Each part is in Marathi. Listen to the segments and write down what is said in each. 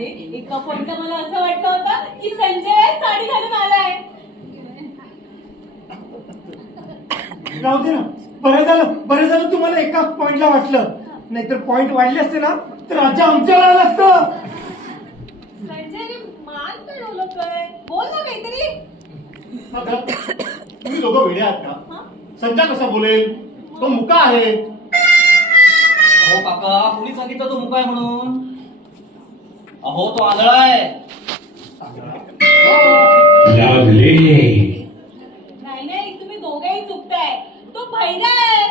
अरे एका पॉइंट मला असं वाटलं होतं की संजय साडी घालून आलाय. राहू दे ना. बरं झालं. बरं झालं तुम्हाला एका पॉइंटला वाटलं. नाहीतर पॉइंट वाढले असते ना तर आजी आमच्यावर आलं असतं. संजयने मान का डोलवतोय बोल ना काहीतरी. अगं, तुम्ही दोघं वेडे आहात का? हा? संजय कसा बोलेल? तो मुका आहे. अहो काका कुणी सांगितलं तो मुका आहे म्हणून? अहो तो आंधळा आहे. लागले नाही नाही तुम्ही दोघेही चुकताय. तो भैरा आहे.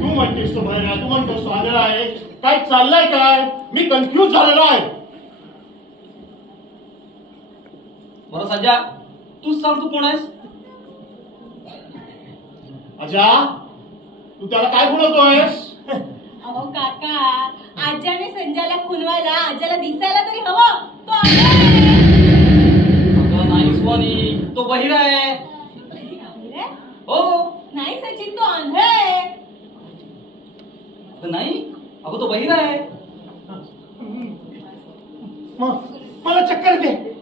तू म्हणतेस तो भैरा तू म्हणतोस तो आंधळा आहे. काय चाललंय काय? मी कन्फ्युज झालेलो आहे. बरं सज्जा तूच सांग तू कोण आहेस? अजा तू त्याला काय बोलवतोयस अहो काका. आज्याने संजयला खुलवायला आज्याला दिसायला तरी हवं. तो आहे. अगं नाही तो बहिरा आहे. अरे, हो. नाही सचिन तो आंधळा आहे. अगं नाही. अगं तो बहिरा आहे. म- मला चक्कर येते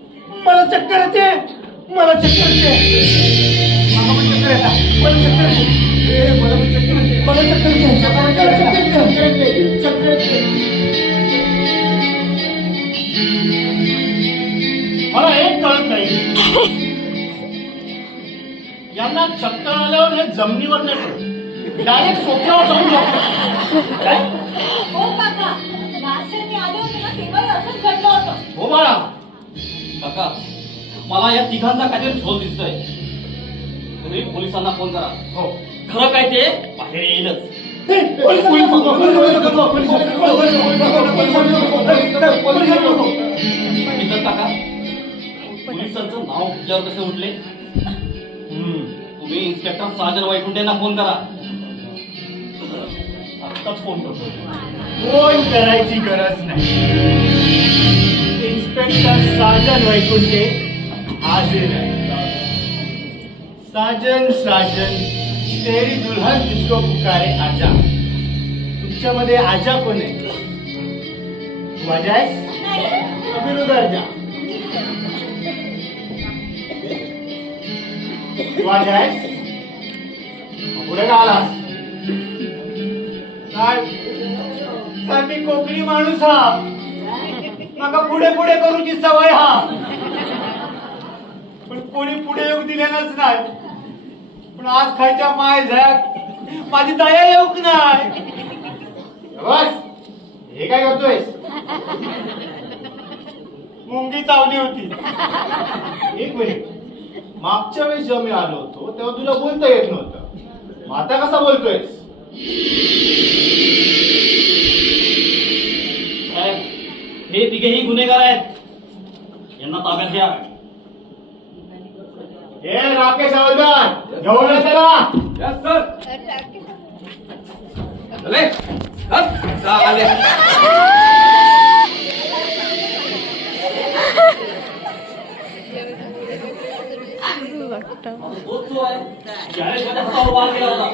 मला चक्कर येते मला चक्कर येते मला पण चक्कर येतात मला चक्कर मला चक्कर येते मला चक्कर मला चक्कर येते चक्कर येते मला एक कळत नाही. यांना चक्कर आल्यावर हे जमिनीवर नाही डायरेक्ट सोफ्यावर जाऊन हो काका लास्ट टाइम मी आले होते ना तेव्हाही असंच घडलं होतं. हो बाळा. काका मला या तिघांचा काहीतरी झोल दिसतोय. तुम्ही पोलिसांना फोन करा. हो. खरं काय ते? बाहेर येईलच. काका पोलिसांचं नाव घेतल्यावर कसे उठले? तुम्ही इन्स्पेक्टर साजन वाईकुंटेंना फोन करा. आत्ताच फोन करतो. फोन करायची गरज नाही. इन्स्पेक्टर साजन वैकुंठे हाजीर साजन साजन. तेरी दुल्हन जिसको पुकारे आजा. तुमच्यामध्ये आजा कोण आहे? तू आजा आहेस? फिर उधर जा तू आजा आहेस? पुढे का आलास. साहेब मी कोकणी माणूस हा. माका पुढे पुढे करूची सवय हा. पण कोणी पुढे येऊ दिलेलंच नाही. पण आज खायच्या माय झ्याक माझी दया येऊक नाही. बस हे काय करतोयस? मुंगी चावली होती. एक मिनिट. मागच्या वेळेस जेव्हा मी आलो होतो तेव्हा तुला बोलता येत नव्हतं. मग आता कसा बोलतोयस? हे तिघेही गुन्हेगार आहेत. यांना ताब्यात घ्या. हे राकेश हवालदार घेऊन ये त्याला? तोच जो आहे गॅरेजमध्ये हातावर वार केला होता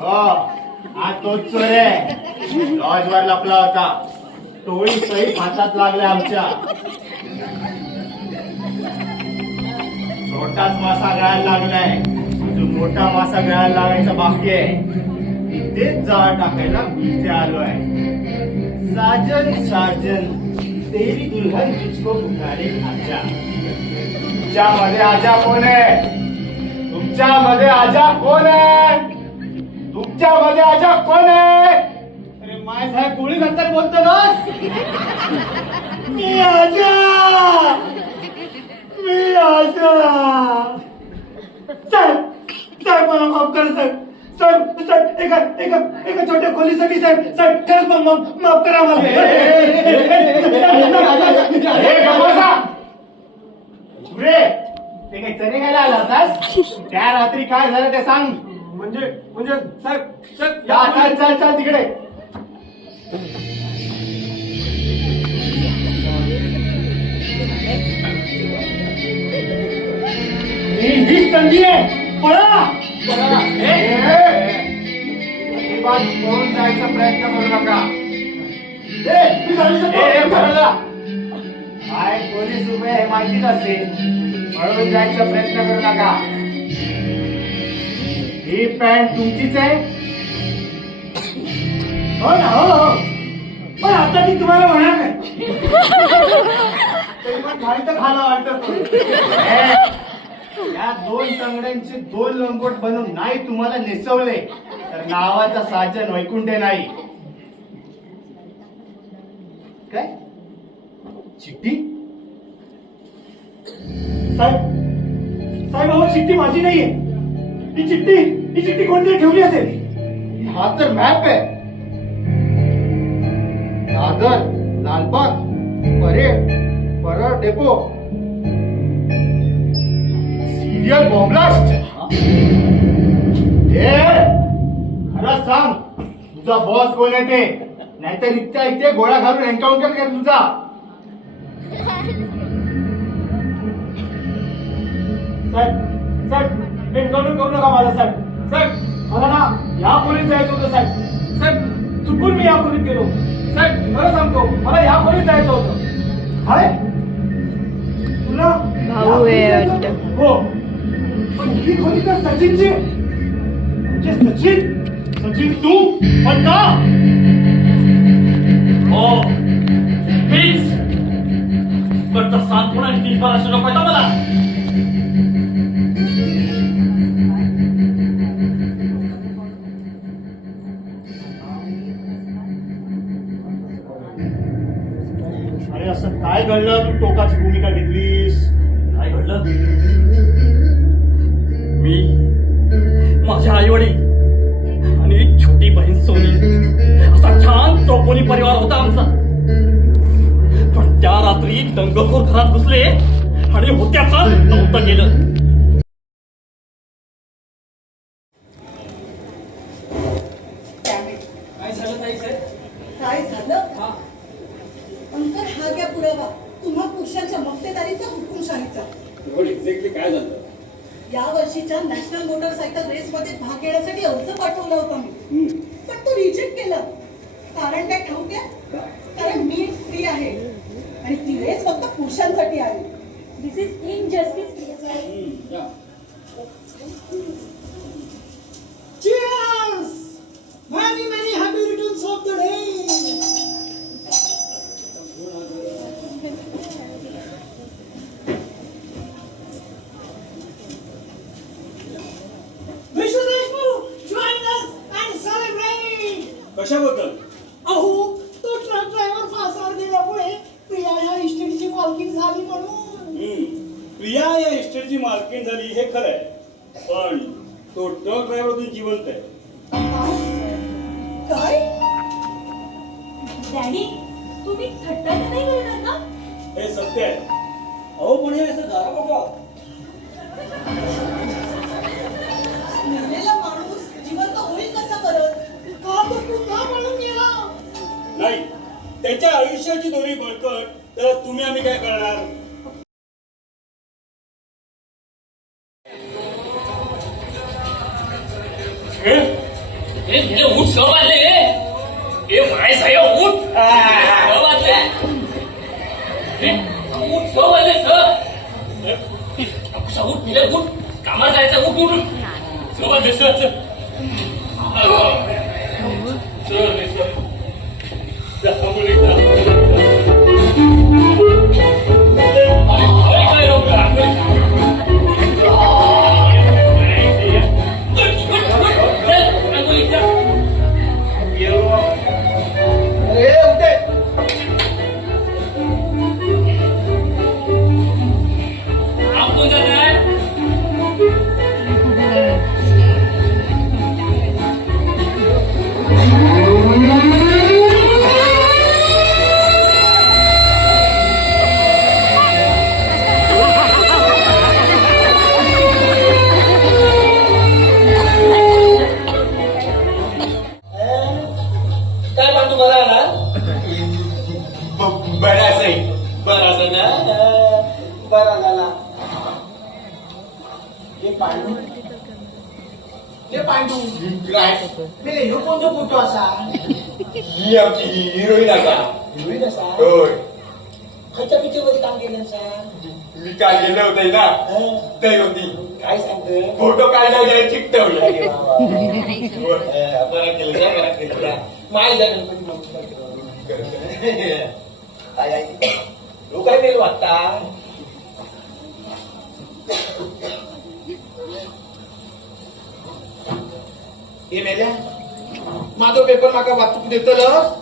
हो हा तोच चोर आहे. लॉजवर लपला होता. टोळी सहित हातात लागल्या आमच्या. छोटाच मासा गळायला लागलाय जो मोठा मासा गळायला लागायचा बाकी आहे तेच जाळ टाकायला मी इथे आहे. साजन साजन तेरी दुल्हन जिसको पुकारे आजा. तुमच्यामध्ये आजा कोण आहे? तुमच्यामध्ये आजा कोण आहे? तुमच्यामध्ये आजा कोण आहे? अरे माय साहेब गोळी नंतर बोलतो ना. मी आजा! मी आजा साहेब साहेब मला माफ करा साहेब साहेब साहेब एका एका एका छोट्या खोलीसाठी साहेब साहेब खरंच मा- मा- माफ करा मला हे ते काही चणे खायला आला होतास त्या रात्री काय झालं ते सांग म्हणजे म्हणजे साहेब साहेब चल चल तिकडे संधी आहे पळा. अजिबात पळून जायचा प्रयत्न करू नका. काय पोलीस उभे हे माहितीच असते पळून जायचा प्रयत्न करू नका. ही पॅन्ट तुमचीच आहे? हो ना हो हो. पण आता ती तुम्हाला होणार नाही तरी खाली वाटत. या दोन तंगड्यांचे दोन लंगोट बनवून नाही तुम्हाला नेसवले तर नावाचा साजन वैकुंठे नाही. काय? चिठ्ठी? साहेब साहेब अहो चिठ्ठी माझी नाहीये. ही चिठ्ठी ही चिठ्ठी कोणतरी ठेवली असेल? हा तर मॅप आहे. Dadar Lalbaug parade Parel depot. Serial bomb blast ए खरं सांग तुझा बॉस कोण आहे ते? नाहीतर इतक्या इथे गोळ्या घालून एन्काउंटर कर तुझा. साहेब साहेब एन्काउंटर करू नका मला साहेब. साहेब मला ना या खोलीत जायचं होतं साहेब. साहेब चुकून मी या खोलीत गेलो. साहेब खरं सांगतो मला या खोलीत जायचं होतं. काय तुला. हो. पण ही खोली तर सचिनची म्हणजे सचिन सचिन तू पण का? हो. मीच पण तर सांत्वना आणि तीन बार नको येतं मला. अरे असं काय घडलं? तू टोकाची भूमिका घेतलीस. काय घडलं? मी माझे आई वडील आणि छोटी बहीण सोनी. असा छान चौकोनी परिवार होता आमचा. पण त्या रात्री दंगखोर घरात घुसले आणि होत्याचं नव्हतं गेलं काय झालं ताई साहेब? काय झालं? अंतर हा घ्या पुरावा तुम्हा पुरुषांच्या मक्तेदारीचा हुकुमशाहीचा. एक्झॅक्टली काय झालं? या वर्षीच्या नॅशनल मोटरसायकल रेस मध्ये भाग घेण्यासाठी अर्ज पाठवला होता मी. पण तो रिजेक्ट केला. कारण काय ठाऊक आहे? कारण मी स्त्री आहे. आणि ती रेस फक्त पुरुषांसाठी आहे. दिस इज इनजस्टिस इस्टेटची मालकीण झाली हे खरं आहे. पण तो ट्रक ड्रायव्हर अजून जिवंत आहे. काय? डॅडी तुम्ही थट्टा तर नाही करणार ना हे सत्य आहे. अहो पण हे असं झालं बघा मेलेला माणूस जिवंत होईल कसा परत का तो पुन्हा म्हणून गेला? नाही त्याच्या आयुष्याची दोरी बळकट तर तुम्ही आम्ही काय करणार? पिले ऊट कामाला जायचं ऊट ऊट स वाजले स स चल रे, होती काय सांगतं? फोटो चिकटवले. बरं केलं बरं केलं गणपती काय काय केलं वाटता हे मेल्या. माझा पेपर माका वाचूक देतलस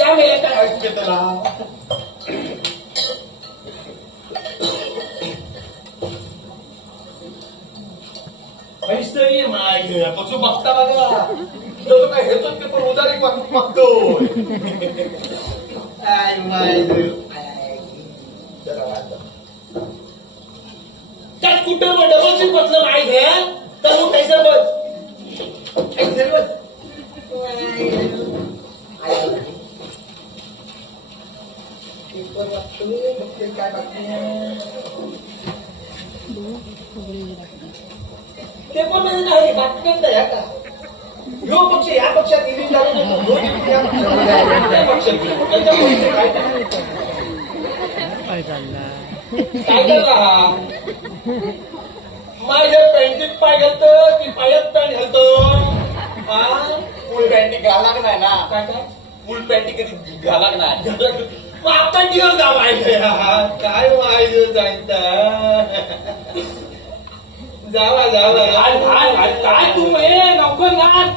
या मेल्या काय वाचूक देतला? पैसे माय कसं बघता बघा जसं काय हेच पेपर उदारी वाचूक मागतोय आय माय जरा वाचा त्यात कुठं मग डबल सीट बसलं नाही घ्या तर मग कैसर बस कैसर बस काय ते पण म्हणजे नाही बातम्या या का यो पक्ष या पक्षात. करला हा? माझ्या पॅन्टीत पाय घालतो की पायात पॅन्ट घालतो. फुल पॅन्टी घालाक नाही ना. काय काय? फुल पॅन्टी कधी घालाक नाही मग आपण दिवस जा माहिती काय माहिती सांगता जावा जावा. काय तू ए लवकर घाल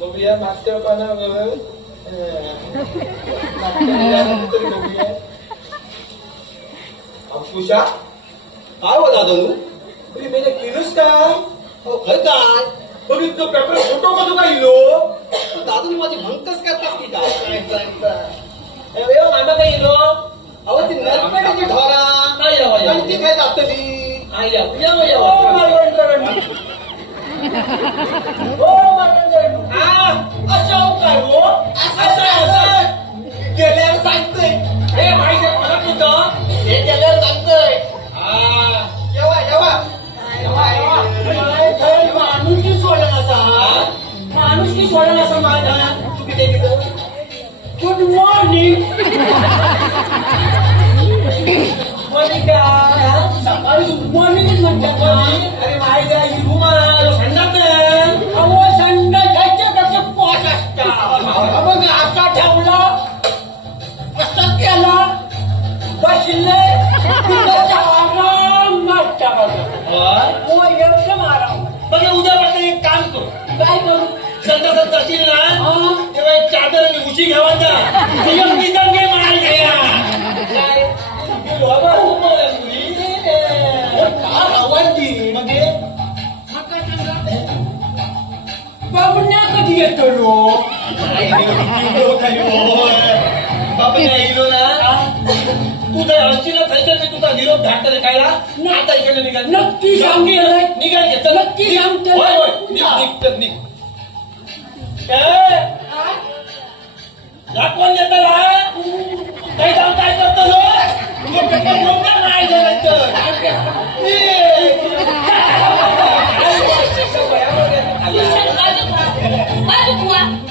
बघूया मागच्या बघूया अंकुशा काय हो दादा तुम्ही केलंच काय हो खरं काय बघितलं पेपर फोटो कसं काय इलो दादू माझी भंकस करतात की काय? मामा काय इलो अहो ती नरपेटाची ढोरा. पण ती काय जातली मालवणकरांनी. आ, असं काय हो? असं, असं. गेल्यावर सांगतोय घ्यावा जा. तुझ्या पिजांगे माल घ्या. बाबुण्या कधी येतो लो? तू जर ना खायचं मी तुझा निरोप धाडता काय आता इकडे निघाल. नक्की सांगेल. निघाल घेतलं नक्की सांगतो. निघ निघ दाखवून देतो हा काय जाऊन काय करतो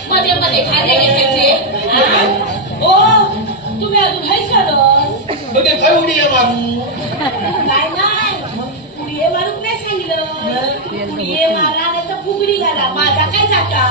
मध्ये मध्ये घेतल्याचे हा? ओ तुम्ही अजून काय उडी आहे मारू काय नाही. नाही सांगितलं? पुढे मारा नाही तर फुगडी घाला. माझा काय जाता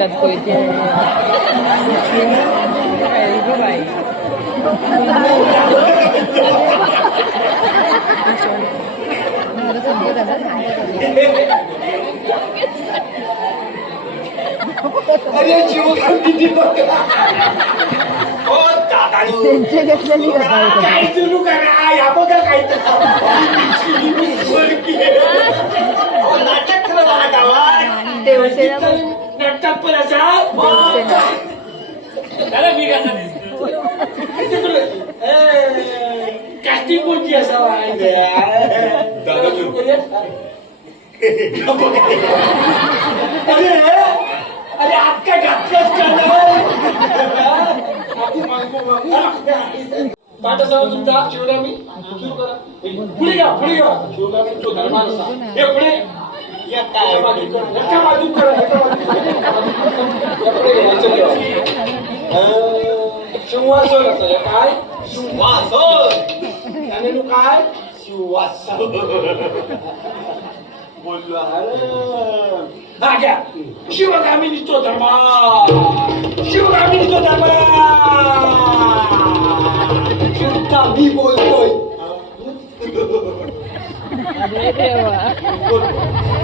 हातात कोयते बाई अरे जीवघाती दीपक हो दादा त्यांचे घेतलेली का काय सुरू करा या बघा काय हो, नाटक करत आला गावात देवसेना नट्टापराचा त्याला मी कसा दिसतो कास्टिंग कोणती असावा? अरे अरे आत्ता काय घातलंच टाटा साहेब तुमचा? शिवरामी सुरू करा. पुढे घ्या पुढे घ्या शिवरामी तो धर्मान असा हे पुढे. या असं काय वासोर त्याने तू काय शिवास बोललो अरे शिवगामिनीचो धर्मा शिवगामिनीचो धर्मा शिवता मी बोलतोय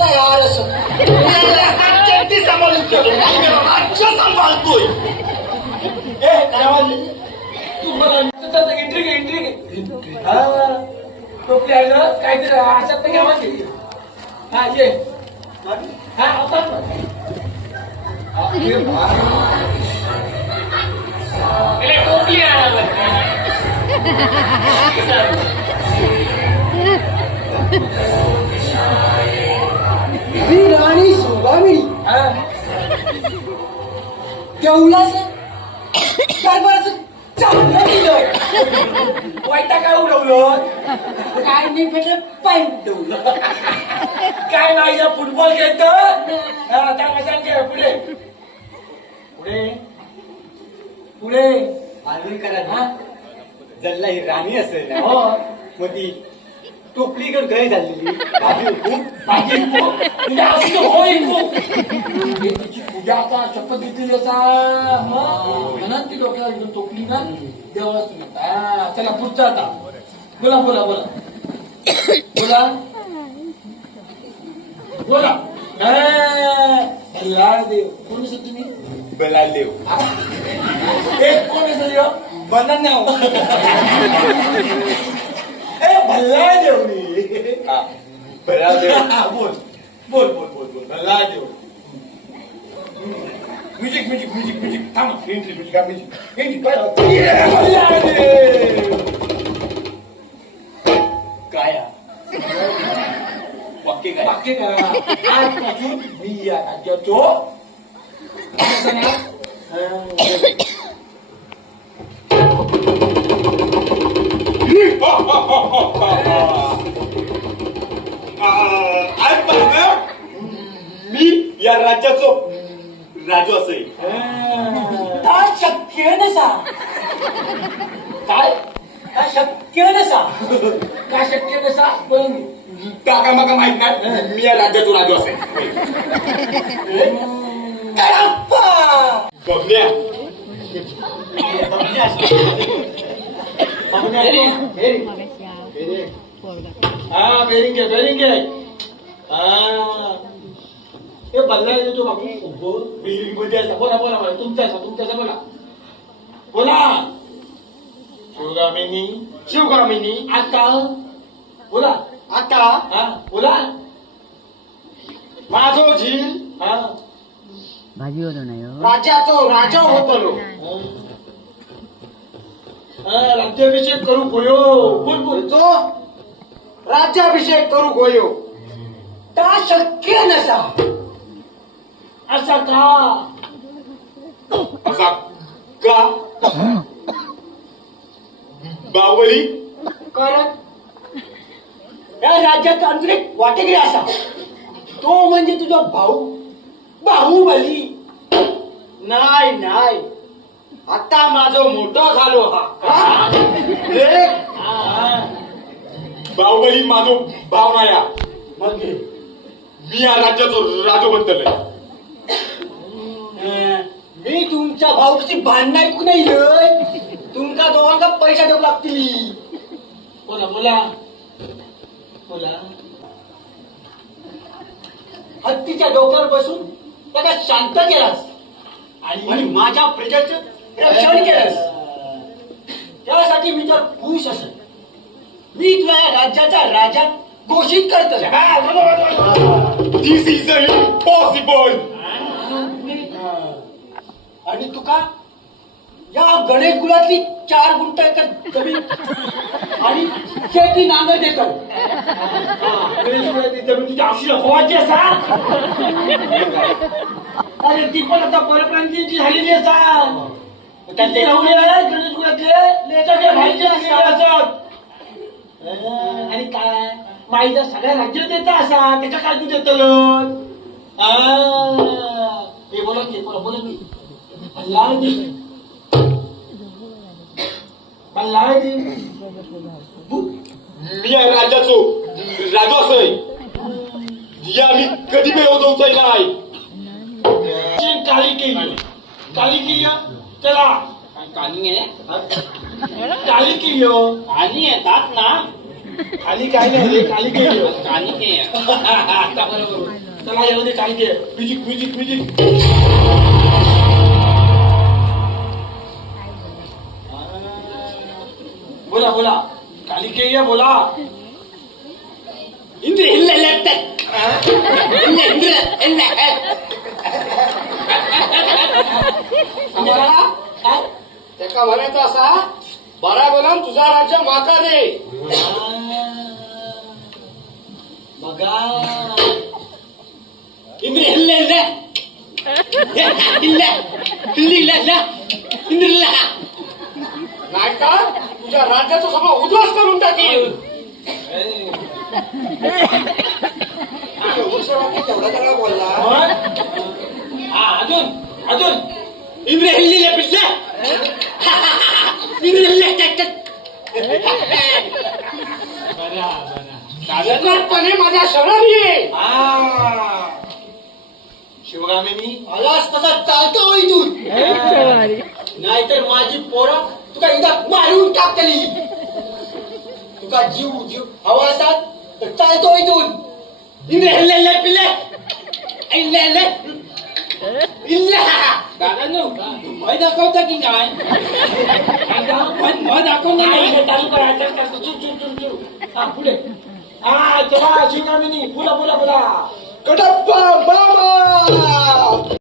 तयार असो राज्याची सांभाळून ठेवतो. नाही, मी राज्य सांभाळतोय ए, काय वाजले? तू मला एंट्री घे एंट्री घे हा, टोपली आहे ना काहीतरी अशात नाही घ्यावा की. हा ये हा आता अरे टोपली आणावं. ही राणी सुगामिणी हा. देवलाचं दरबारचं चांगलं दिलं वाईटा काय उडवलं. काय नाही भेटलं पाईप ठेवलं काय नाही फुटबॉल खेळत? सांग सांग पुढे. पुढे. पुढे. ना जल्ला ही राणी असेल. हो. मग ती टोपली करून गय झालेली बाजू खूप बाकी तू- तुझ्या आईचं होय तू. हे तिची पूजा आता शपथ घेतलेली असा मग म्हणून ती डोक्याला घेऊन टोपली ना देवळात हा चला पुढचा आता. बोला बोला बोला. बोला. बोला. हा, भल्लाळ देव कोण असं तुम्ही? बलाल देव एक कोण असं देव बनन ए भल्लाळ देव रे. बलाल देव हा, बोल बोल बोल बोल बोल Bhallal Dev music music music music थांब एंट्री म्युझिक हा म्युझिक एंट्री काय भल्लाळ देव काय हा? वाक्य काय वाक्य करा आजपासून मी या राज्याचो असं आजपासून मी या राज्याचो राजू असेल का शक्य नसा. काय? का शक्य नसा. का शक्य नसा? पण काका माका माहीत नाही? मी या राज्याचो राजू असेल बघण्या हा बेरिंग घे बेरिंग घे हा हे बल्ला तो बाबू बिल्डिंगमध्ये असा बोला बोला बोला तुमचा असा तुमचा असा बोला बोला शिवगामिनी शिवगामिनी आता बोला आता हा बोला माझो झील हा भाजी होतो नाही हो राजाचो राजा होतलो हा राज्याभिषेक करू बोयो बोल बोल जो राज्याभिषेक करू गोयो. का शक्य नसा. असा का? असा का? बावली कारण या राज्यात अजून एक वाटेगिरी असा. तो म्हणजे तुझा भाऊ. बाहुबली. नाही नाही. आता माझो मोठा झालो हा. बाहुबली माझो भाव नाया म्हणजे? मी या राज्याचो राजो बनतले मी तुमच्या भाऊची भांडण ऐकू नाही लय तुमका दोघांका पैसा देऊ लागतील. बोला बोला. बोला. हत्तीच्या डोक्यावर बसून त्याला शांत केलास. आणि आणि माझ्या प्रजेचं रक्षण केलंस. त्यासाठी मी तर खुश असेल. मी तुला या राज्याचा राजा घोषित करतो दिस इज इम्पॉसिबल आणि तुका या गणेश कुलातली चार एकर जमीन आणि शेती नांगर देतो. गणेश कुलातली जमीन तुझ्या औषध होवायची असा अरे ती पण आता परप्रांतीची झालेली असा त्यांचे राहुले गणेश कुलातले सगळे माहिती आणि काय? माईला सगळ्या राज्यात देता असा त्याच्या काय तू देतो हे बोला की बोला बोला की. बल्लाळ दे बल्लाळ दे मी या राज्याचो राजो असय या मी कधी मिळवू जाऊचाय नाही. चीन काली. केली काली केली चला. काली काली केली आणि येतात ना. काली काय नाही रे काली हे. आता बरोबर. चला यामध्ये काली के म्युझिक म्युझिक म्युझिक बोला बोला. काली केली बोला. इंद्र हिल्ल इंद्र काय त्याका म्हणायचं असा बरा बोला तुझा राज्य माका दे बघा. इंद्र हिल्ल हिल्ल हिल्ल हिल्ल इंद्र नाही का तुझ्या राज्याचं सगळं उद्ध्वस्त करून टाकील तेवढा त्याला बोलला. हा अजून अजून इंद्र हिल्लीला पिल्ला चिकटपणे माझ्या शरण ये शिवगामिनी आलास तसा चालतो होई तू नाहीतर माझी पोरं तुका एकदा मारून टाकतली तुका जीव जीव हवा असतात तर चालतो इथून इने हेल्ले पिल्ले हेल्ले इल्ले दादांनो मय दाखवता की काय मय दाखवता नाही चालू करा चल, चल, चल, चल, चल, चल. हा पुढे हा चला शिवगामिनी बोला बोला बोला कडप्पा बाबा